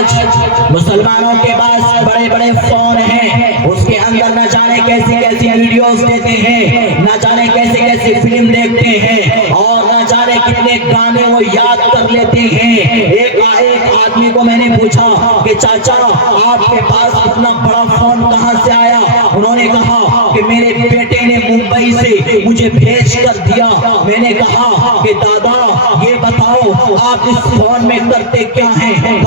آج مسلمانوں کے پاس بڑے بڑے فون ہیں، اس کے اندر نہ جانے کیسی کیسی ویڈیوز دیتے ہیں، نہ جانے کیسے کیسے فلم دیکھتے ہیں، اور نہ جانے کتنے گانے وہ یاد کر لیتے ہیں۔ ایک آدمی کو میں نے پوچھا کہ چاچا آپ کے پاس اتنا بڑا فون کہاں سے آیا؟ انہوں نے کہا کہ میرے بیٹے نے ممبئی سے مجھے بھیج کر دیا۔ میں نے کہا کہ دادا یہ بتاؤ آپ اس فون میں کرتے کیا ہیں؟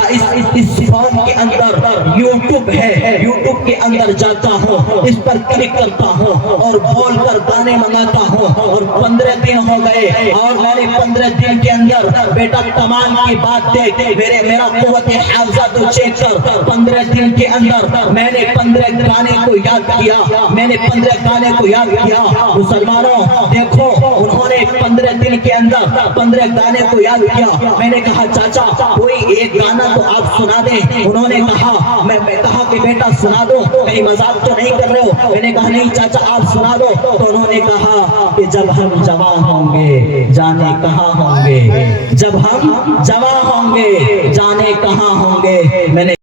اس فون کے اندر یوٹیوب ہے، یوٹیوب کے اندر جاتا ہوں، اس پر کلک کرتا ہوں اور بول کر گانے منگاتا ہوں، اور 15 دن ہو گئے اور میں نے 15 دن کے اندر بیٹا کمال کی بات دیکھ میرا قوت حافظہ تو چیک کر، 15 دن کے اندر میں نے 15 گانے کو یاد کیا، میں نے 15 گانے کو یاد کیا۔ مسلمانوں دیکھو، انہوں نے 15 دن کے اندر 15 گانے کو یاد کیا۔ میں نے کہا چاچا کوئی ایک گانا تو آپ سنا دیں۔ انہوں نے کہا، میں کہا کہ بیٹا سنا دو، کہیں مذاق تو نہیں کر رہے ہو؟ میں نے کہا نہیں چاچا آپ سنا دو۔ تو انہوں نے کہا کہ جب ہم جوان ہوں گے جانے کہاں ہوں گے، جب ہم جوان ہوں گے جانے کہاں ہوں گے۔ میں نے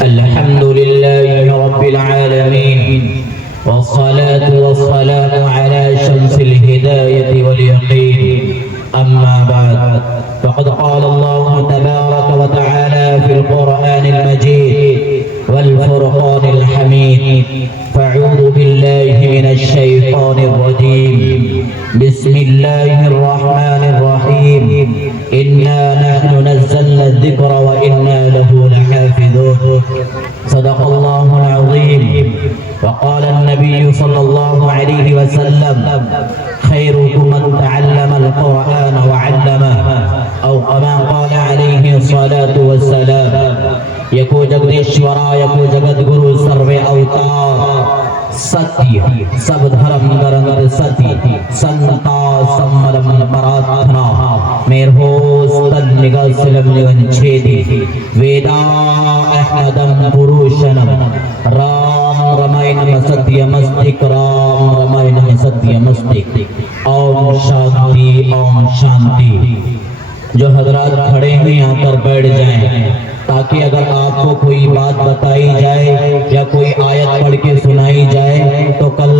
الحمدللہ رب العالمین والصلاة والسلام على شمس الهداية واليقين، أما بعد فقد قال الله تبارك وتعالى في القرآن المجيد والفرقان الحميد، فاعوذ بالله من الشيطان الرجيم، بسم الله الرحمن الرحيم، إنا نحن نزلنا الذكر وإنا له لحافظون، صدق الله العظيم۔ وقال النبي صلى الله عليه وسلم، خيركم من تعلم القرآن وعلمه، أو كما قال عليه الصلاة والسلام۔ یکو جگدیشورا یکو جگد گرو سروے اوتار، ستیہ سب دھرم گرنگ ستیہ سنتا سمرم پراتھنا، میر ہوس تد نگا سلم نگن چھیدی، ویدا احمدم پروشنم، رام رمائنم ستیہ مستک، رام رمائنم ستیہ مستک۔ اوم شانتی اوم شانتی۔ جو حضرات کھڑے ہیں یہاں پر بیٹھ جائیں تاکہ اگر آپ کو کوئی بات بتائی جائے یا کوئی آیت پڑھ کے سنائی جائے تو کل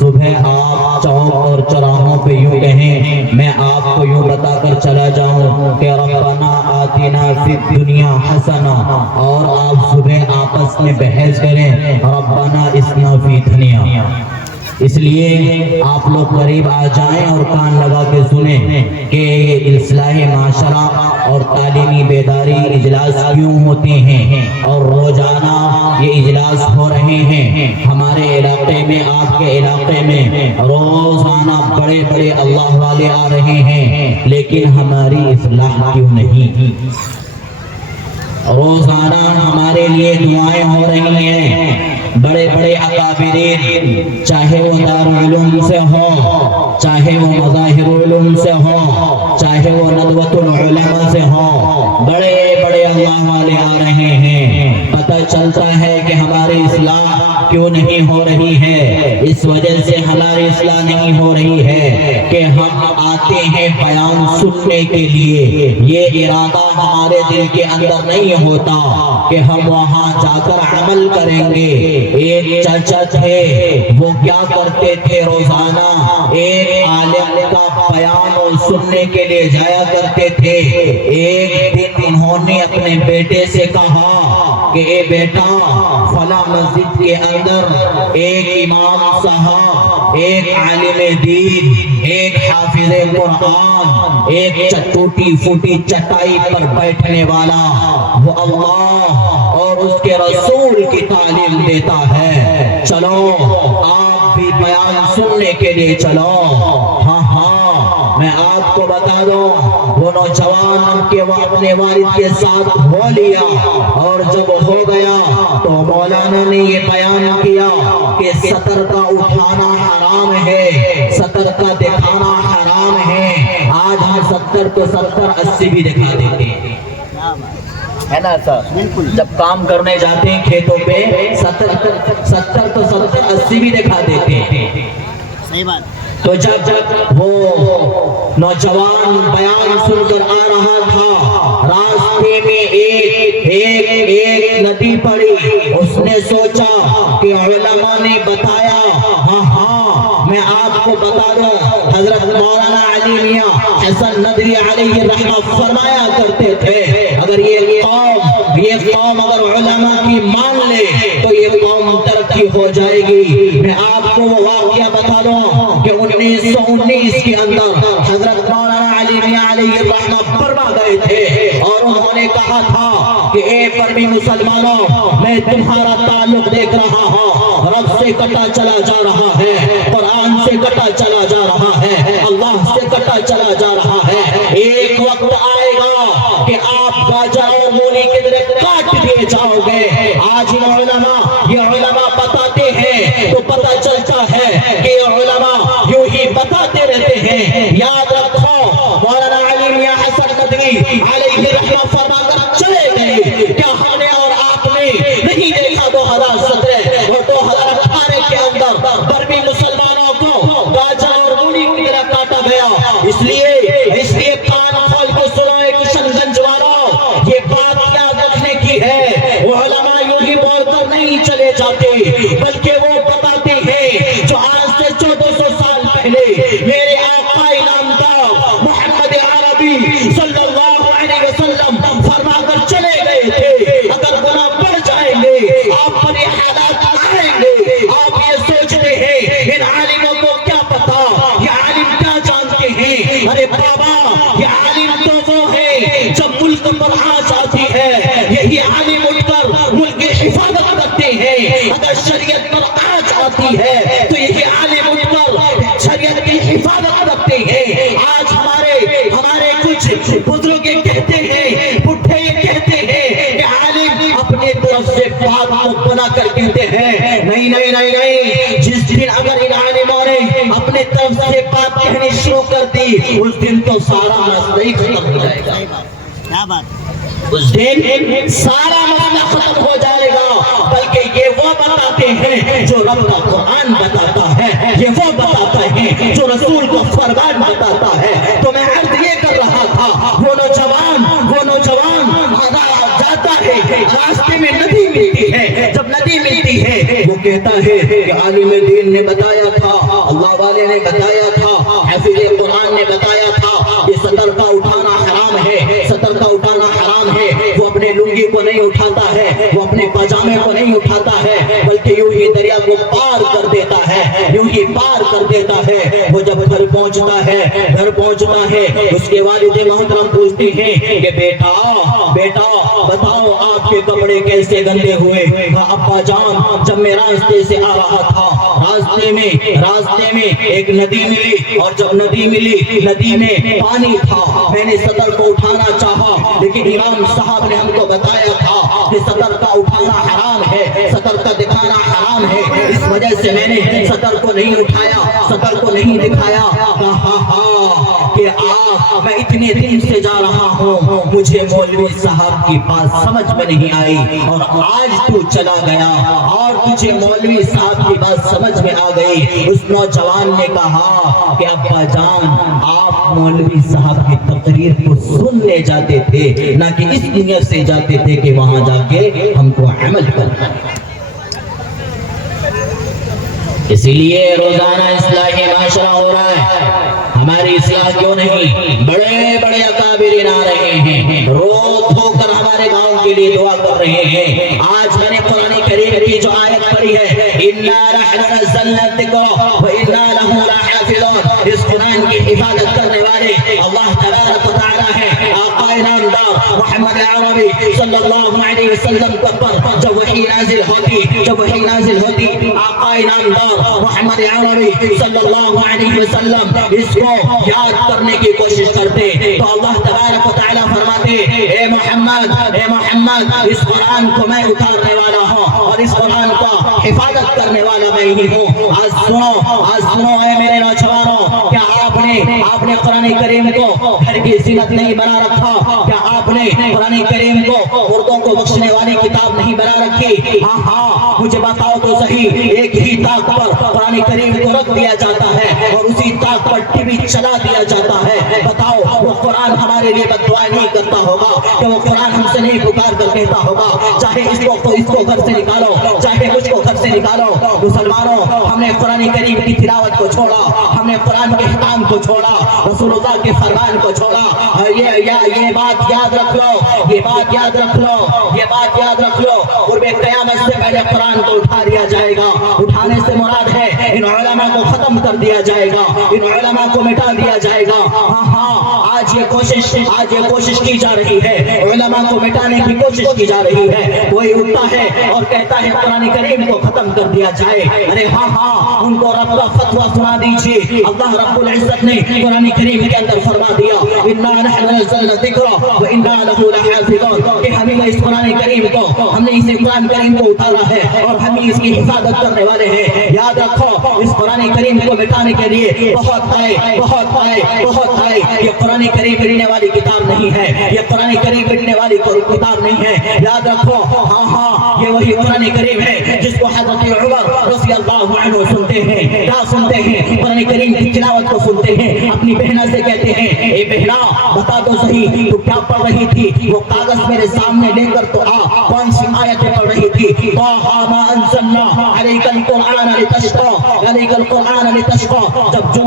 صبح آپ چوک اور چوراہوں پہ یوں کہیں، میں آپ کو یوں بتا کر چلا جاؤں کہ ربنا آتنا فی الدنیا حسنہ، اور آپ صبح آپس میں بحث کریں ربنا اسنا فی دنیا۔ اس لیے آپ لوگ قریب آ جائیں اور کان لگا کے سنیں کہ اصلاح معاشرہ اور تعلیمی بیداری اجلاس کیوں ہوتے ہیں اور روزانہ یہ اجلاس ہو رہے ہیں۔ ہمارے علاقے میں، آپ کے علاقے میں روزانہ بڑے بڑے اللہ والے آ رہے ہیں، لیکن ہماری اصلاح کیوں نہیں؟ روزانہ ہمارے لیے دعائیں ہو رہی ہیں، بڑے بڑے اکابرین، چاہے وہ دارالعلوم سے ہوں، چاہے وہ مظاہر العلوم سے ہوں، چاہے وہ ندوۃ العلماء سے ہوں، بڑے بڑے اللہ والے آ رہے ہیں۔ پتہ چلتا ہے کہ ہماری اصلاح کیوں نہیں ہو رہی ہے؟ اس وجہ سے ہماری اصلاح نہیں ہو رہی ہے کہ ہم آتے ہیں بیان سننے کے لیے، یہ ارادہ ہمارے دل کے اندر نہیں ہوتا کہ ہم وہاں جا کر عمل کریں گے۔ ایک چچا تھے، وہ کیا کرتے تھے؟ روزانہ ایک عالم کا بیان سننے کے لیے جایا کرتے تھے۔ ایک دن انہوں نے اپنے بیٹے سے کہا کہ اے بیٹا، فلاں مسجد کے اندر ایک امام صاحب، ایک عالم دین، ایک حافظ قرآن، ایک ٹوٹی پھوٹی چٹائی پر بیٹھنے والا، وہ اللہ اور اس کے رسول کی تعلیم دیتا ہے، چلو آپ بھی بیان سننے کے لیے چلو۔ ہاں ہاں، میں آپ کو بتا دوں، وہ نوجوان کے وہ اپنے والد کے ساتھ ہو لیا، اور جب ہو گیا تو مولانا نے یہ بیان کیا کہ سطر کا اٹھانا حرام ہے، سطر کا دکھانا حرام ہے۔ آج ہم 70 تو 70 80 بھی دکھا دیتے ہیں، ہے نا سر؟ بالکل، جب کام کرنے جاتے ہیں کھیتوں پہ 70 تو 70 80 بھی دکھا دیتے ہیں۔ صحیح بات۔ تو جب وہ نوجوان بیان سن کر آ رہا تھا، راستے میں ایک ندی پڑی، اس نے سوچا کہ علماء نے بتایا، ہاں میں آپ کو بتا دوں، حضرت مولانا علی میاں حسن ندوی علیہ الرحمہ فرمایا کرتے تھے اگر یہ قوم اگر علماء کی مان لے تو یہ قوم ترقی ہو جائے گی۔ میں آپ کو وہ واقعہ بتا دوں کہ 1919 کے اندر حضرت مولانا علی میاں علیہ الرحمہ برما گئے تھے اور انہوں نے کہا تھا کہ اے برمی مسلمانوں، میں تمہارا تعلق دیکھ رہا ہوں، رب سے کٹا چلا جا رہا ہے، قرآن سے کٹا چلا جا رہا ہے، اللہ سے کٹا چلا جا رہا ہے، ایک وقت آئے گا کہ آپ باجا اور مولی کے درخت کاٹ دیے جاؤ گے۔ آج یہ علماء بتاتے ہیں تو پتہ چلتا ہے کہ یہ علماء یوں ہی بتاتے رہتے ہیں۔ یاد رکھو مولانا علی میاں حسن ندوی علیہ الرحمہ فرما کر چلے گئے، کیا ہم نے اور آپ نے نہیں دیکھا 2017 اور 2018 کے اندر برمی مسلمانوں کو باجا اور مولی کی طرح کاٹا گیا؟ اس لیے کان کھول کے سنو کشن گنج والوں، یہ بات یاد رکھنے کی ہے، وہ علماء یوں ہی بول کر نہیں چلے جاتے بلکہ وہ بتاتے ہیں جو آج سے 1400 سال پہلے میرے آقا نامدار محمد عربی صلی اللہ علیہ وسلم فرما کر چلے گئے تھے، اگر گناہ بڑھ جائیں گے آپ پر یہ حالات آئیں گے۔ آپ یہ سوچتے ہیں ان عالموں کو کیا پتا، یہ عالم کیا جانتے ہیں؟ ارے بابا، یہ عالم تو وہ ہے جب ملک پر آج آتی ہے یہی عالم اٹھ کر ملک کی حفاظت کرتے ہیں، اگر شریعت پر آج آتی ہے تو یہی عالم اٹھ کر شریعت کی حفاظت کرتے ہیں۔ آج ہمارے کچھ بزرگ یہ کہتے ہیں، بڈھے یہ کہتے ہیں کہ عالم اپنے طرف سے بات کو بنا کر کہتے ہیں، نہیں، جس دن اگر ان عالموں نے اپنے طرف سے بات کہنی شروع کر دی اس دن تو سارا مسئلہ ہی ختم ہو جائے گا۔ کیا بات؟ اس دن سارا مسئلہ ختم ہو جائے گا، بلکہ یہ وہ بتاتے ہیں جو رب کا قرآن بتاتا ہے، یہ وہ بتاتا ہے جو رسول کا فرمان بتاتا ہے۔ تو میں عرض یہ کر رہا تھا، وہ نوجوان جاتا ہے، راستے میں ندی ملتی ہے، جب ندی ملتی ہے وہ کہتا ہے کہ عالم دین نے بتایا تھا، اللہ والے نے بتایا تھا، حافظ قرآن نے بتایا تھا یہ سطر کا اٹھانا حرام ہے، سطر کا اٹھانا حرام ہے۔ وہ اپنے لنگی کو نہیں اٹھاتا ہے، وہ اپنے پاجامے کو نہیں اٹھاتا ہے، بلکہ یوں ہی دریا کو پار کر دیتا ہے، یوں ہی پار کر دیتا ہے۔ وہ جب گھر پہنچتا ہے اس کے والد محترم پوچھتے ہیں کہ بیٹا بتاؤ آپ کے کپڑے کیسے گندے ہوئے؟ ابا جان، جب میں راستے سے آ رہا تھا، راستے میں ایک ندی ملی، اور جب ندی میں پانی تھا، میں نے سطر کو اٹھانا چاہا لیکن امام صاحب نے ہم کو بتایا تھا کہ سطر کا اٹھانا حرام ہے، سطر کا دکھانا حرام ہے، اس وجہ سے میں نے سطر کو نہیں اٹھایا، سطر کو نہیں دکھایا۔ کہا کہ میں اتنے دن سے جا رہا ہوں، مجھے مولوی صاحب کی بات سمجھ میں نہیں آئی، اور آج تو چلا گیا اور تجھے مولوی صاحب کی بات سمجھ میں آ گئی۔ اس نوجوان نے کہا کہ ابا جان، آپ مولوی صاحب کی تقریر کو سننے جاتے تھے، نہ کہ اس نیت سے جاتے تھے کہ وہاں جا کے ہم کو عمل کرنا۔ اسی لیے روزانہ اصلاحی معاشرہ ہو رہا ہے، ہماری اصلاح کیوں نہیں؟ بڑے اکابرین آ رہے ہیں، رو دھو کر ہمارے گاؤں کے لیے دعا کر رہے ہیں۔ آج میں نے قرآن کریم کی جو آیت پڑھی ہے، اِنَّا نَحْنُ نَزَّلْنَا الذِّكْرَ وَإِنَّا لَهُ لَحَافِظُونَ، اس قرآن کی حفاظت کرنے والے اللہ تبارک و تعالیٰ ہے۔ آقا نامدار محمد عربی صلی اللہ علیہ وسلم پر جب وحی نازل ہوتی آقا نامدار محمد عربی صلی اللہ علیہ وسلم اس کو یاد کرنے کی کوشش کرتے تو اللہ تبارک و تعالیٰ فرماتے، اے محمد اس قرآن کو میں اتارنے والا ہوں اور اس قرآن کا حفاظت کرنے والا میں ہی ہوں۔ آج سنو اے میرے نوجوانوں، کیا آپ نے قرآن کریم کو گھر کی زینت نہیں بنا رکھا؟ کیا آپ نے قرآن کریم کو مردوں کو بخشنے والی کتاب نہیں بنا رکھی؟ ہاں مجھے بتاؤ تو صحیح، ایک ہی طاق پر قرآن کریم کو رکھ دیا جاتا ہے اور اسی طاق پر ٹی وی چلا دیا جاتا ہے۔ بتاؤ وہ قرآن ہمارے ہمارے لیے بد دعا نہیں کرتا ہوگا کہ وہ قرآن ہم سے نہیں پکار کر کہتا ہوگا چاہے اس کو گھر سے نکالو، چاہے مجھ کو گھر سے نکالو۔ مسلمانوں، ہم نے قرآن کریم کی تلاوت کو چھوڑا، ہم نے قرآن کے احکام کو چھوڑا، رسول اللہ کے فرمان کو چھوڑا۔ یہ بات یاد رکھ لو، یہ بات یاد رکھ لو، یہ بات یاد رکھ لو، قرب قیامت سے پہلے قرآن کو اٹھا لیا جائے گا۔ اٹھانے سے مراد ہے ان علماء کو ختم کر دیا جائے گا، ان علماء کو مٹا دیا جائے گا۔ ہاں، آج یہ کوشش کی جا رہی ہے، علماء کو مٹانے کی کوشش کی جا رہی ہے۔ کوئی اٹھتا ہے اور کہتا ہے قرآن کریم کو ختم کر دیا جائے۔ ارے ہاں، ان کو رب کا فتویٰ سنا دیجیے۔ اللہ رب العزت نے قرآن کریم کے اندر فرما دیا اِنَّا نَحْنُ نَزَّلْنَا الذِّكْرَ وَإِنَّا لَهُ لَحَافِظُونَ، کہ ہم نے اس قرآن کریم کو، ہم نے اس قرآن کریم کو اتارا ہے اور ہم اس کی حفاظت کرنے والے ہیں۔ یاد رکھو، اس قرآن کریم کو مٹانے کے لیے بہت آئے۔ یہ قرآن کریم مٹنے والی کتاب نہیں ہے، یہ قرآن کریم مٹنے والی کتاب نہیں ہے۔ یاد رکھو، ہاں، یہ وہی قرآن کریم ہے جس کو حضرت عمر رضی اللہ عنہ سنتے ہیں۔ کیا سنتے ہیں؟ قرآن کریم کی تلاوت کو سنتے ہیں۔ اپنی بہنا سے کہتے ہیں، اے بہنا بتا دو صحیح تو کیا پڑھ رہی تھی؟ وہ کاغذ میرے سامنے لے کر تو کون سی آیتیں پڑھ رہی تھی؟ طٰہَ مَا أَنزَلْنَا عَلَيْكَ الْقُرْآنَ لِتَشْقَىٰ۔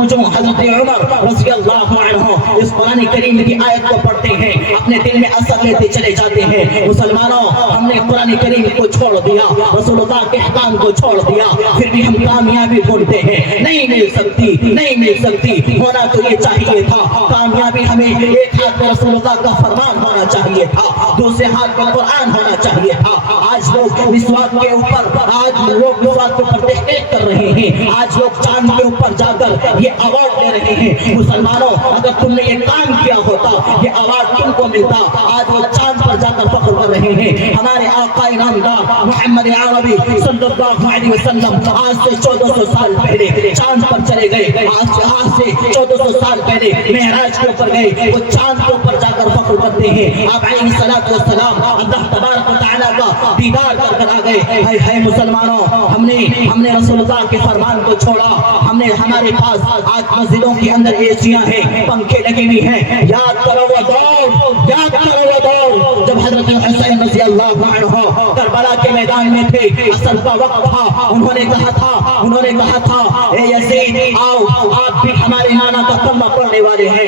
جب حضرت عمر رضی اللہ عنہ اس قرآن کریم کی آیت کو پڑھتے ہیں، اپنے دل میں اثر لیتے چلے جاتے ہیں۔ مسلمانوں، ہم نے قرآن کریم کو چھوڑ دیا، رسول اللہ کے احکام کو چھوڑ دیا، پھر بھی ہم کامیابی ڈھونڈتے ہیں۔ نہیں مل سکتی۔ ہونا تو یہ چاہیے تھا، کامیابی ہمیں ایک ہاتھ میں رسول اللہ کا فرمان ہونا چاہیے تھا، دوسرے ہاتھ میں قرآن ہونا چاہیے تھا۔ آج لوگ مسواک کے اوپر تحقیق کر رہے ہیں، آج لوگ چاند کے اوپر جا کر یہ ایوارڈ لے رہے ہیں۔ مسلمانوں، اگر تم نے یہ کام کیا ہوتا، یہ ایوارڈ تم کو ملتا۔ آج وہ چاند پر جا کر فخر کر رہے ہیں۔ ہمارے آقا انعامدار محمد عربی صلی اللہ علیہ وسلم آج سے 1400 سال پہلے چاند پر چلے گئے، آج سے 1400 سال پہلے معراج کے اوپر گئے، وہ چاند کے اوپر جا کر فخر کرتے ہیں۔ آپ علیہ السلام اللہ تبارک و تعالیٰ کا دیدار کر کر آ گئے۔ ہے مسلمانوں، ہم نے رسول اللہ کے فرمان کو چھوڑا، ہمارے پاس آج مسجدوں کے اندر ایسیاں ہیں، پنکھے لگے ہوئے ہیں۔ یاد کرو وہ دور جب حضرت حسین رضی اللہ عنہ کربلا کے میدان میں تھے، عصر کا وقت تھا، انہوں نے کہا تھا اے یزید آؤ، آپ بھی ہمارے نانا کا کلمہ پڑھنے والے ہیں،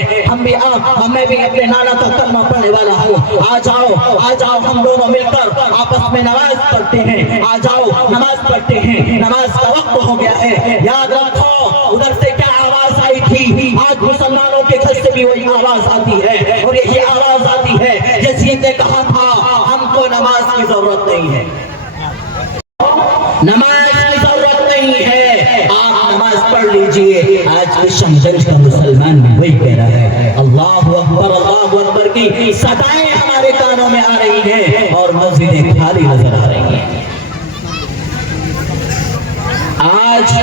میں بھی اپنے نانا کا کلمہ پڑھنے والا ہوں، آ جاؤ ہم دونوں مل کر آپس میں نماز پڑھتے ہیں، آ جاؤ نماز پڑھتے ہیں، نماز کا وقت ہو گیا ہے۔ یاد رکھو ادھر سے کیا آواز آئی تھی، آج مسلمانوں کے گھر سے بھی وہی آواز آتی ہے، اور یہی آواز آتی ہے یزید نے کہا تھا ہم کو نماز کی ضرورت نہیں ہے، نماز کی ضرورت نہیں ہے، آپ نماز پڑھ لیجئے۔ آج کشمگنج کا مسلمان بھی وہی کہہ رہا ہے، اللہ اکبر کی صدائیں ہمارے کانوں میں آ رہی ہیں اور مسجدیں خالی نظر آ رہی ہیں۔ آج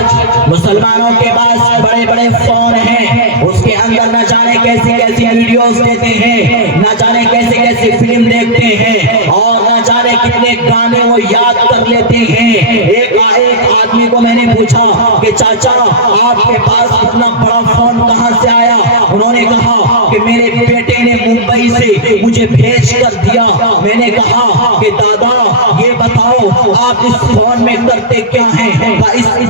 مسلمانوں کے پاس بڑے بڑے فون ہیں، اس کے اندر نہ جانے کیسی ویڈیوز دیتے ہیں، نہ جانے کیسے فلم دیکھتے ہیں، اور نہ جانے کتنے گانے وہ یاد کر لیتے ہیں۔ ایک آدمی کو میں نے پوچھا کہ چاچا آپ کے پاس اتنا بڑا فون کہاں سے آیا؟ انہوں نے کہا کہ میرے بیٹے نے ممبئی سے مجھے بھیج کر دیا۔ میں نے کہا کہ دادا یہ بتاؤ آپ اس فون میں کرتے کیا ہیں؟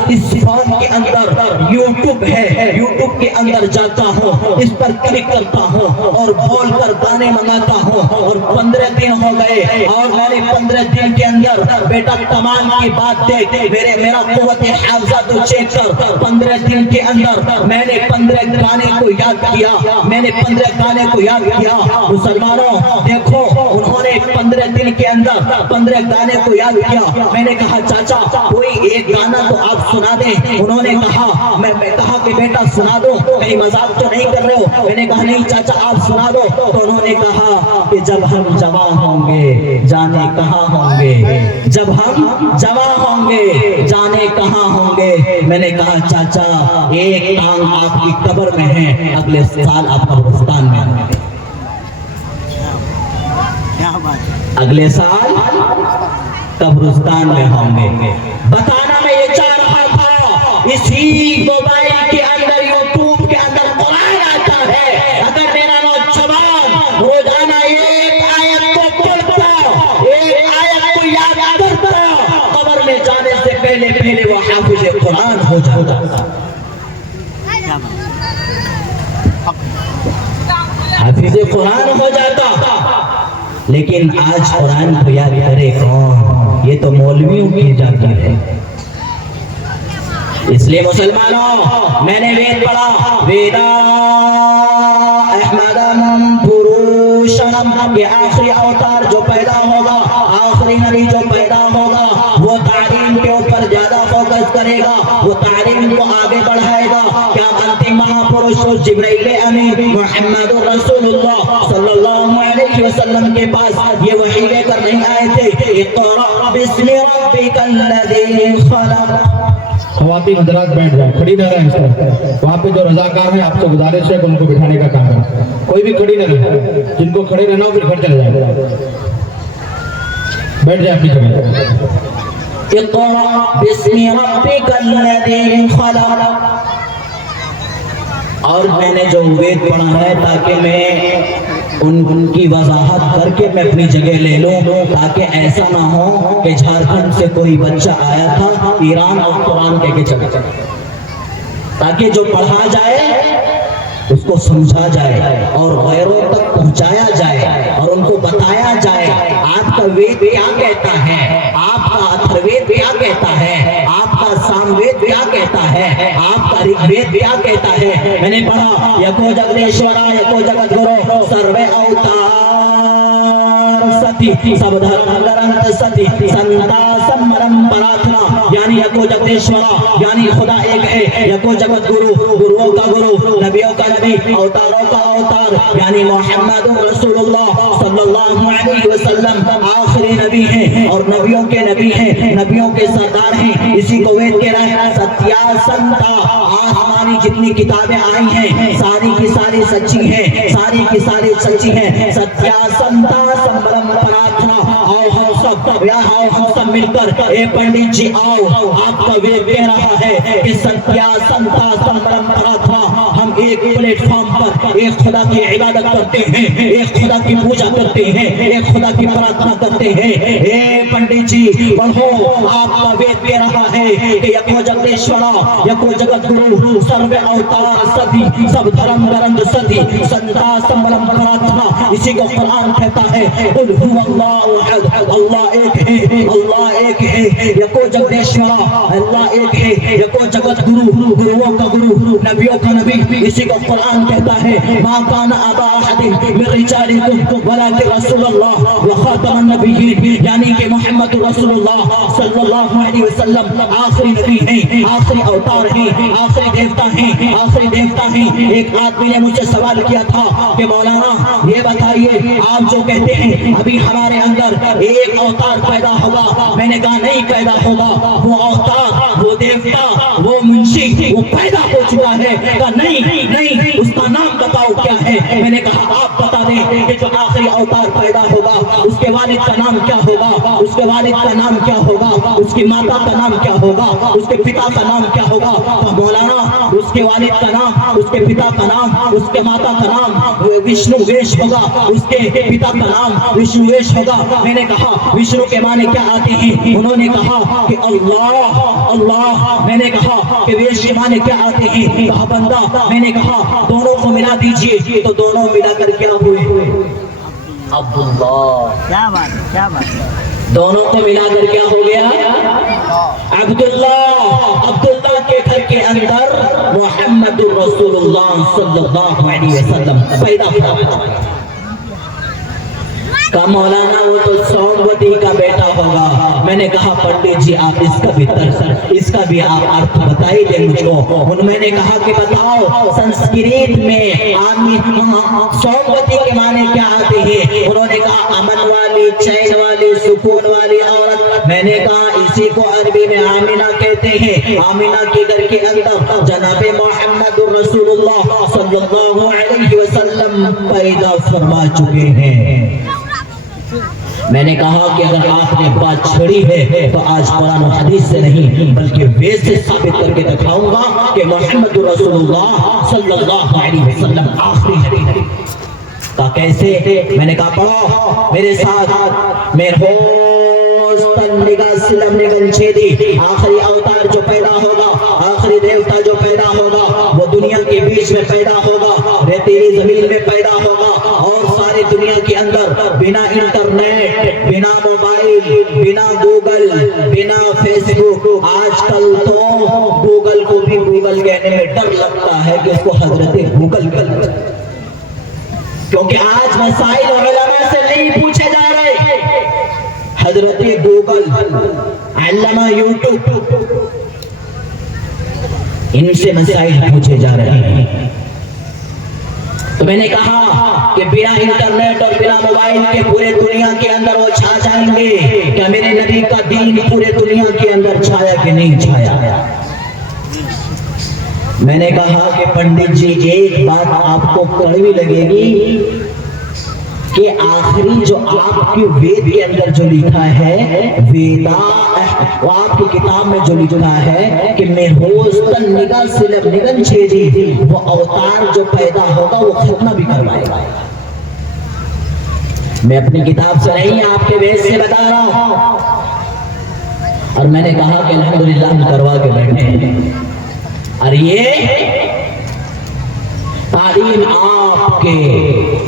اس فون کے اندر یوٹیوب ہے، یوٹیوب کے اندر جاتا ہوں، اس پر کلک کرتا ہوں اور بول کر گانے منگاتا ہوں، اور 15 دن ہو گئے اور میں نے 15 دن کے اندر بیٹا کمال کی بات دیکھ میرا قوت حافظہ تو چیک کر، 15 دن کے اندر میں نے 15 گانے کو یاد کیا، میں نے 15 گانے کو یاد کیا۔ مسلمانوں دیکھو، انہوں نے 15 دن کے اندر 15 گانے کو یاد کیا۔ میں نے کہا چاچا کوئی ایک گانا تو آپ سنا دیں۔ انہوں نے کہا، میں کہا کہ بیٹا سنا دو، کہیں مذاق تو نہیں کر رہے ہو؟ میں نے کہا نہیں چاچا آپ سنا دو۔ تو انہوں نے کہا کہ جب ہم جوان ہوں گے جانے کہاں ہوں گے، جب ہم جوان ہوں گے جانے کہاں ہوں گے۔ میں نے کہا چاچا ایک ٹانگ آپ کی قبر میں ہے، اگلے سال آپ قبرستان میں ہوں گے، اگلے سال قبرستان میں ہوں گے۔ بتانا میں یہ چاہ رہا تھا، اسی موبائل کے اندر یوٹیوب کے اندر قرآن آتا ہے۔ اگر میرا نوجوان پہلے پہلے وہ حافظ قرآن ہو جاتا تھا، حافظ قرآن ہو جاتا. لیکن آج قرآن کو یاد کرے کون؟ یہ تو مولویوں کی جاتی ہے. اس لیے مسلمانوں، میں نے وید پڑھا، ویدا احمدم پروشنم، یہ آخری اوتار جو پیدا ہوگا، آخری نبی جو پیدا ہوگا، وہ تعلیم کے اوپر زیادہ فوکس کرے گا، وہ تعلیم کو آگے بڑھائے گا. کیا انتم مہاپروش جبرائیل امین محمد رسول اللہ صلی اللہ علیہ وسلم کے پاس یہ وحی لے کر نہیں آئے تھے؟ اقرأ باسم ربک الذی خلق. خواتین حضرات بیٹھ جائیں، کھڑی نہ رہیں. وہاں پہ جو رضاکار ہیں آپ سے گزارش ہے کہ ان کو بٹھانے کا کام کریں. کوئی بھی کھڑی نہ رہے، جن کو کھڑے رہنا ہو پھر گھر چلے جائیں. بیٹھ جائیں اپنی جگہ. اقرأ باسم ربک الذی خلق. اور میں نے جو وید پڑھا ہے تاکہ میں ان کی وضاحت کر کے میں اپنی جگہ لے لوں، تاکہ ایسا نہ ہو کہ جھارکھنڈ سے کوئی بچہ آیا تھا ایران اور قرآن کہہ کے چلا جائے. تاکہ جو پڑھا جائے اس کو سمجھا جائے اور غیروں تک پہنچایا جائے اور ان کو بتایا جائے آپ کا وید کیا کہتا ہے، آپ کا اتھر وید کیا کہتا ہے، آپ کا سام وید کیا کہتا ہے، آپ کا رگ وید کیا کہتا ہے. میں نے پڑھا یکو جگدیشورا یکو جگت گرو سروے اوتار ستی سب دھرم گرنت ستی سنتا سمرم پراتنا. یعنی یکو جگدیشورا یعنی خدا ایک ہے، یکو جگت گرو گرووں کا گرو، نبیوں کا نبی، اوتاروں کا اوتار، یعنی محمد رسول اللہ صلی اللہ علیہ وسلم آخری نبی ہیں اور نبیوں کے نبی ہیں، نبیوں کے سردار ہیں. اسی کو وید کہہ رہے ہیں ستیا سنتا. آسمانی جتنی کتابیں آئی ہیں ساری کی ساری سچی ہیں، ساری کی ساری سچی ہیں. ستیا سنتا سمبرم پراتھنا. آؤ ہم سب مل کر اے پنڈت جی آؤ، آپ کا وید کہہ رہا ہے کہ ستیا سنتا سمبرم پراتھنا. ہم ایک پلیٹ فارم پر ایک خدا کی عبادت کرتے ہیں، ایک خدا کی پوجا کرتے ہیں، ایک خدا کی پراتھنا کرتے ہیں. اے پنڈت جی پڑھو، آپ کا وید کہہ رہا ہے کہ یکو جگدیشورا یکو جگت گرو سروے اوتار ستی سب دھرم گرنت ستی سنتا سمبرم پراتھنا. اسی کو قرآن کہتا ہے قل هو اللہ احد، اللہ ایک ہے، اللہ ایک ہے. یکو جگدیشورا اللہ ایک ہے، یکو جگت گرو گرووں کا گرو، نبیوں کا نبی. اسی کو قرآن کہتا ہے ما کان ابا احد من رجالکم ولکن رسول اللہ وخاتم النبیین. یعنی کہ محمد رسول اللہ صلی اللہ علیہ وسلم آخری نبی ہیں، آخری اوتار ہیں، آخری دیوتا ہیں، آخری دیوتا ہیں. ایک آدمی نے مجھ سے سوال کیا تھا کہ مولانا یہ بتائیے آپ جو کہتے ہیں ابھی ہمارے اندر ایک اوتار پیدا ہوگا. میں نے کہا نہیں پیدا ہوگا، وہ اوتار وہ دیوتا وہ منشی وہ پیدا ہو چکا ہے. کہا نہیں اس کا نام بتاؤ کیا ہے. میں نے کہا آپ بتا دیں کہ جو آخری اوتار پیدا ہوگا اس کے والد کا نام کیا ہوگا، اس کے والد کا نام کیا ہوگا، اس کی ماتا کا نام کیا ہوگا، اس کے پتا کا نام کیا ہوگا. تو مولانا اس کے والد کا نام، اس کے پتا کا نام، اس کے ماتا کا نام وشنو ویش ہوگا، اس کے پتا کا نام وشنو ویش ہوگا. میں نے کہا وشنو کے معنی کیا آتے ہیں؟ انہوں نے کہا کہ اللہ اللہ. میں نے کہا کہ ویش کے معنی کیا آتے ہیں؟ کہا بندہ. میں نے کہا دونوں کو ملا دیجئے، تو دونوں ملا کر کیا ہوئے؟ عبداللہ. کیا بات دونوں کو ملا کر کیا ہو گیا؟ عبداللہ. عبداللہ کے گھر کے اندر محمد رسول اللہ صلی اللہ علیہ وسلم پیدا ہوا. کہا مولانا وہ تو سوموتی کا بیٹا ہوگا. میں نے کہا پنڈت جی آپ اس کا بھی آپ ارتھ بتائی دیں مجھ کو. میں نے کہا کہ بتاؤ سنسکرت میں سوموتی کے معنی کیا آتے ہیں؟ انہوں نے کہا امن والی، چین والی، سکون والی عورت. میں نے کہا اسی کو عربی میں آمینہ کہتے ہیں. آمینہ کے گھر کے اندر جناب محمد رسول اللہ صلی اللہ علیہ وسلم پیدا فرما چکے ہیں. میں نے کہا کہ اگر آپ نے بات چھڑی ہے تو آج قرآن و حدیث سے نہیں بلکہ وید سے ثابت کر کے دکھاؤں گا کہ محمد رسول اللہ صلی اللہ علیہ وسلم آخری نبی ہے. کہا کیسے؟ میں نے کہا پڑھو میرے ساتھ. میں ہوستن نگاہ سلم نگن چھیدی آخری کے بیچ میں پیدا ہوگا، ریتیلی زمین میں پیدا ہوگا، اور ساری دنیا کے اندر بنا انٹرنیٹ، بنا موبائل، بنا گوگل، بنا فیس بک، آج کل تو گوگل کو بھی گوگل کہنے میں ڈر لگتا ہے کہ اس کو حضرت گوگل کر، کیونکہ آج مسائل علماء سے نہیں پوچھے جا رہے، حضرت گوگل، علامہ یوٹیوب، ان سے مسائل پوچھے جا رہے ہیں۔ تو میں نے کہا کہ بنا انٹرنیٹ اور بنا موبائل کے پورے دنیا کے اندر وہ چھا جائیں گے، کیا میرے نبی کا دین پورے دنیا کے اندر چھایا کہ نہیں چھایا؟ میں نے کہا کہ پنڈت جی ایک بات آپ کو کڑوی لگے گی کہ آخری جو آپ کی وید کے اندر جو لکھا ہے، ویدا، وہ آپ کی کتاب میں جو لکھا ہے کہ میں ہوستن نگا سلب نگن چھیدی، وہ اوتار جو پیدا ہوگا وہ ختمہ بھی کروائے گا۔ میں اپنی کتاب سے نہیں آپ کے وید سے بتا رہا ہوں، اور میں نے کہا کہ الحمدللہ ہم کروا کے بیٹھے ہیں، اور یہ تعلیم آپ کے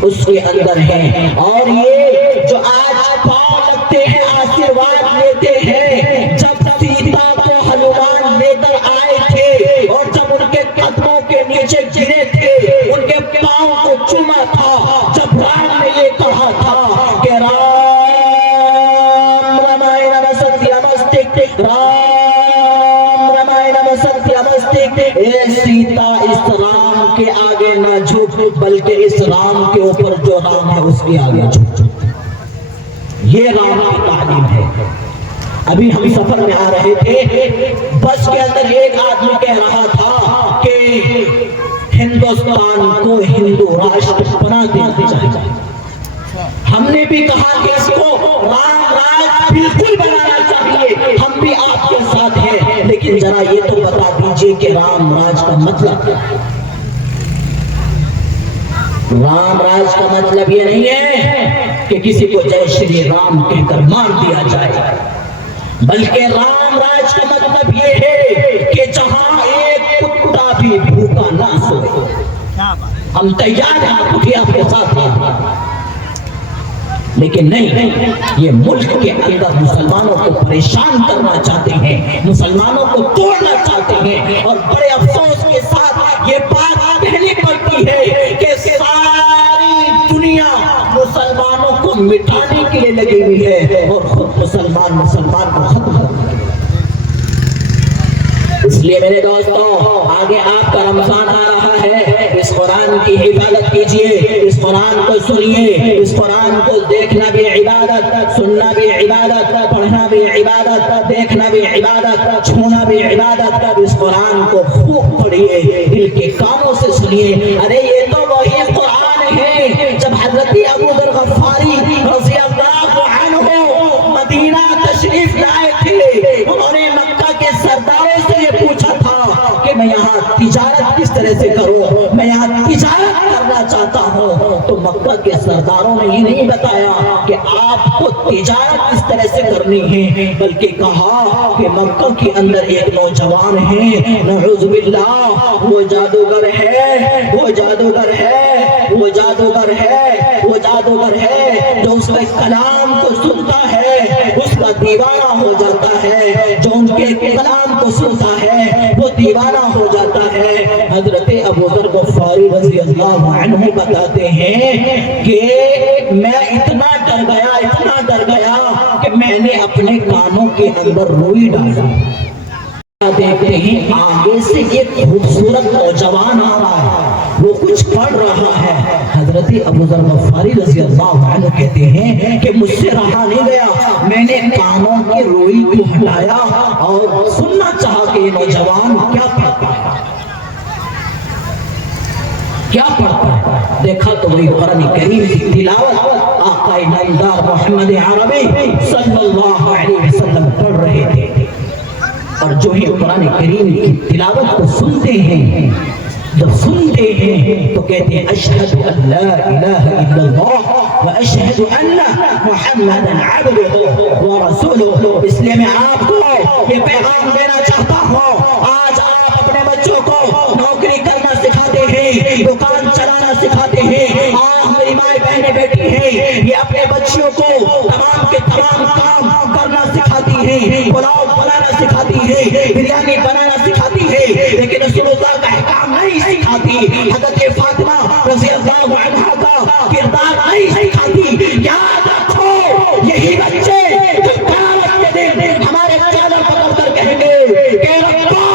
اس کے اندر ہے، اور یہ جو آج پاؤں لگتے ہیں آشیرواد لیتے ہیں، جب سیتا کو ہنومان لے کر آئے تھے اور جب ان کے قدموں کے نیچے گرے تھے، ان کے پاؤں کو چوما تھا، جب رام نے یہ کہا تھا کہ رام رمائے نمہ ستیامستک، رام رمائے نمہ ستیامستک، اے سیتا اس رام کے آگے نہ جھک، بلکہ اس رام کے اوپر جو رام ہے اس کے آگے جھک۔ یہ رام کی تعلیم ہے۔ ابھی ہم سفر میں آ رہے تھے، بس کے اندر ایک آدمی کہہ رہا تھا کہ ہندوستان کو ہندو راشٹر بنا دینا چاہیے۔ ہم نے بھی کہا کہ اس کو رام راج بالکل بنانا چاہیے، ہم بھی آپ کے ساتھ ہیں، لیکن ذرا یہ تو بتا دیجئے کہ رام راج کا مطلب کیا ہے؟ رام راج کا مطلب یہ نہیں ہے کہ کسی کو جے شری رام کہہ کر مار دیا جائے، بلکہ رام راج کا مطلب یہ ہے کہ جہاں ایک کتا بھی بھوکا نہ سوئے۔ ہم تیار ہیں آپ بھی آپ کے ساتھ ہیں، لیکن نہیں، یہ ملک کے اندر مسلمانوں کو پریشان کرنا چاہتے ہیں، مسلمانوں کو توڑنا چاہتے ہیں، اور بڑے افسوس کے ساتھ یہ بات کہنی پڑتی ہے کہ ساری دنیا مسلمانوں کو مٹانے کے لیے لگی ہوئی ہے اور خود مسلمان کو ختم کرنے کے لیے۔ اس لیے میرے دوستوں، آگے آپ کا رمضان آ رہا ہے، اس قرآن کی حفاظت کیجئے، اس قرآن کو سنیے، اس قرآن کو دیکھنا بھی عبادت، سننا بھی عبادت، پڑھنا بھی عبادت، دیکھنا بھی عبادت، چھونا بھی عبادت۔ اس قرآن کو خوب پڑھیے، دل کے کانوں سے سنیے۔ ارے یہ تو وہی قرآن ہے جب حضرت ابو ذر غفاری رضی اللہ عنہ مدینہ تشریف لائے تھے، انہوں نے مکہ کے سرداروں سے یہ پوچھا تھا کہ میں یہاں تجارت کس طرح سے کروں، میں یہاں تجارت کرنا چاہتا ہوں، تو مکہ کے سرداروں نے یہ نہیں بتایا کہ آپ کو تجارت کس طرح سے کرنی ہے، بلکہ کہا کہ مکہ کے اندر ایک نوجوان ہے، نعوذ باللہ، وہ جادوگر ہے، وہ جادوگر ہے، وہ جادوگر ہے، وہ جادوگر ہے، جو اس کے کلام کو سنتا ہے اس کا دیوانہ ہو جاتا ہے، جو ان کے کلام کو سنتا ہے وہ دیوانہ ہو جاتا ہے۔ حضرت ابو ذر غفاری رضی اللہ عنہ بتاتے ہیں کہ میں اتنا ڈر گیا کہ میں نے اپنے کانوں کے اندر روئی ڈالا۔ دیکھتے ہیں آگے سے ایک خوبصورت نوجوان آ رہا ہے، وہ کچھ پڑھ رہا ہے۔ حضرت ابو ذر غفاری رضی اللہ عنہ کہتے ہیں کہ مجھ سے رہا نہیں گیا، میں نے کانوں کی روئی کو ہٹایا اور سننا چاہا کہ یہ نوجوان کیا پڑھتا ہے، کیا پڑھتا ہے۔ دیکھا تو وہی قرآن کریم کی تلاوت آقا نامدار محمد عربی صلی اللہ علیہ وسلم پڑھ رہے تھے، اور جو ہی قرآن کریم کی تلاوت کو سنتے ہیں، جب سنتے ہیں تو کہتے ہیں اشہد ان لا الہ الا اللہ و اشہد ان محمدا عبدہ و رسولہ۔ اس لیے میں آپ کو یہ پیغام دینا چاہتا ہوں، آج آپ اپنے بچوں کو نوکری کرنا سکھاتے بچیوں کو تمام کے تمام کام کرنا سکھاتی ہیں، پلاؤ بنانا سکھاتی ہیں، بریانی بنانا سکھاتی ہیں، لیکن رسول اللہ کا احکام نہیں سکھاتی، حضرت فاطمہ رضی اللہ عنہا کا کردار نہیں سکھاتی۔ یاد رکھو یہی بچے قیامت کے دن ہمارے چادر پکڑ کر کہیں گے کہ ربا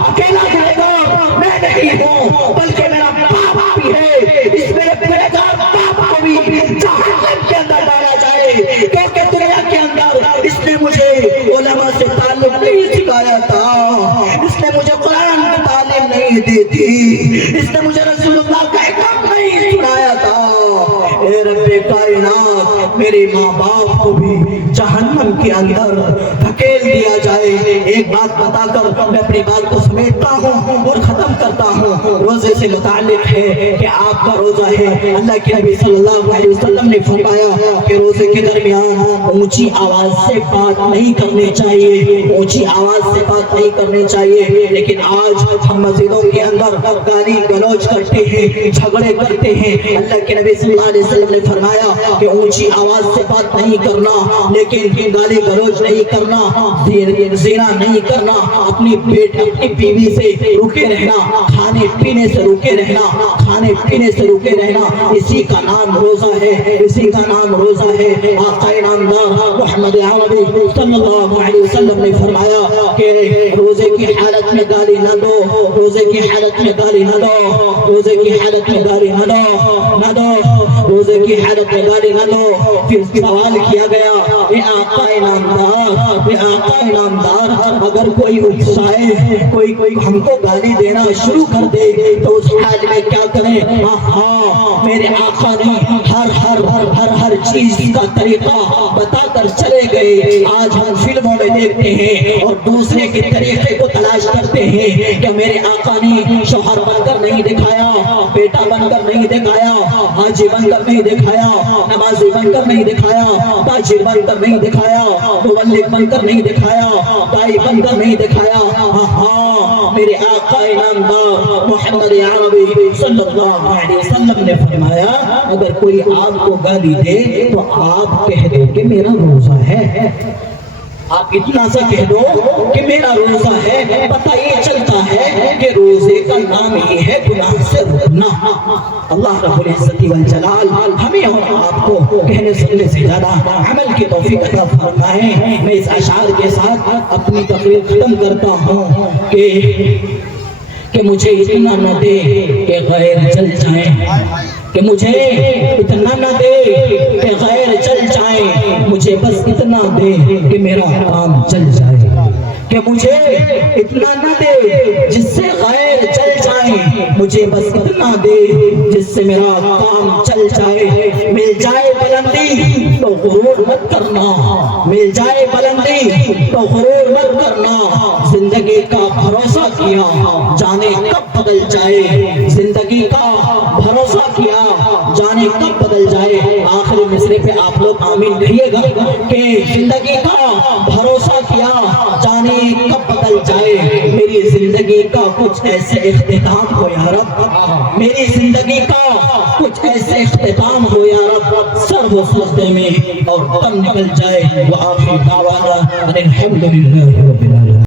اکیلا جائے گا، میں نہیں ہوں بلکہ میرا باپ بھی ہے، اس میرے بیٹار باپ کو بھی جہنم کے اندر ڈالا جائے، کیونکہ دنیا کے اندر اس نے مجھے علماء سے تعلق نہیں سکھایا تھا، اس نے مجھے قرآن کی تعلیم نہیں دی تھی، اس نے مجھے رسول اللہ کا احکام نہیں سنایا تھا۔ اے رب کائنات میرے ماں باپ کو بھی جہنم کے اندر دھکیل دیا جائے۔ ایک بات بتا کر میں اپنی بات کو سمیٹتا ہوں اور ختم کرتا ہوں۔ روزے سے متعلق ہے کہ آپ کا روزہ ہے، اللہ کے نبی صلی اللہ علیہ وسلم نے فرمایا کہ روزے کے درمیان اونچی آواز سے بات نہیں کرنی چاہیے، اونچی آواز سے بات نہیں کرنی چاہیے، لیکن آج ہم مسجدوں کے اندر گالی گلوچ کرتے ہیں، جھگڑے کرتے ہیں۔ اللہ کے نبی صلی اللہ علیہ وسلم نے فرمایا کہ اونچی آواز سے بات نہیں کرنا، لیکن گالی گلوچ نہیں کرنا، زنا نہیں کرنا، اپنی بیوی سے رکے رہنا، کھانے پینے سے رکے رہنا، کھانے پینے سے رکے رہنا، اسی کا نام روزہ ہے، اسی کا نام روزہ ہے۔ آقا نامدار محمد عربی صلی اللہ علیہ وسلم نے فرمایا کہ روزے کی حالت میں گالی نہ دو، روزے کی حالت میں گالی نہ دو، روزے کی حالت میں گالی نہ دو، روزے کی حالت میں گالی نہ دو۔ پھر سوال کیا گیا اے آقا نامدار، اے آقا نامدار، اگر کوئی اکسائے، کوئی ہم کو گالی دینا شروع کر دے تو اس حال میں کیا کریں؟ ہاں میرے آقا نے ہر چیز کا طریقہ بتا کر چلے گئے۔ آج ہم فلموں میں دیکھتے ہیں اور دوسرے کے طریقے کو تلاش کرتے ہیں کہ میرے آقا نے شوہر بن کر نہیں دکھایا، بیٹا بن کر نہیں دکھایا، حاجی بن کر نہیں دکھایا، نمازی بن کر نہیں دکھایا، تاجر بن کر نہیں دکھایا، مبلغ بن کر نہیں دکھایا، دائی بن کر نہیں دکھایا۔ ہاں میرے آقا نامدار محمد عربی صلی اللہ علیہ وسلم نے فرمایا اگر کوئی آپ کو گالی دے تو آپ کہہ دو کہ میرا روزہ ہے، آپ اتنا سا کہہ دو کہ میرا روزہ ہے۔ پتہ یہ چلتا ہے کہ روزے کا نام ہی ہے گناہ سے رکنا۔ اللہ رب العزت والجلال ہمیں اور آپ کو کہنے سننے سے زیادہ عمل کی توفیق عطا فرمائے۔ میں اس اشعار کے ساتھ اپنی تقریر ختم کرتا ہوں کہ مجھے اتنا نہ دے کہ غیر جل جائیں، کہ مجھے اتنا نہ دے کہ غیر چل جائیں، مجھے بس اتنا دے کہ میرا کام چل جائے، کہ مجھے اتنا نہ دے جس سے غیر چل جائیں، مجھے بس اتنا دے جس سے میرا کام چل جائے۔ مل جائے بلندی تو غرور مت کرنا، مل جائے بلندی تو غرور مت کرنا، زندگی کا بھروسہ کیا جانے کب بدل جائے، زندگی کا بھروسہ کیا جانے کب بدل جائے۔ آخری مصرے پہ آپ لوگ آمین کہیے گا کہ زندگی کا بھروسہ کیا جانے کب بدل جائے۔ میری زندگی کا کچھ ایسے اختتام ہو یا رب، میری زندگی کا کچھ ایسے اختتام ہو یا رب، سر ہو سجدے میں اور دم نکل جائے۔ وآخر دعوانا ان الحمد للہ رب العالمین۔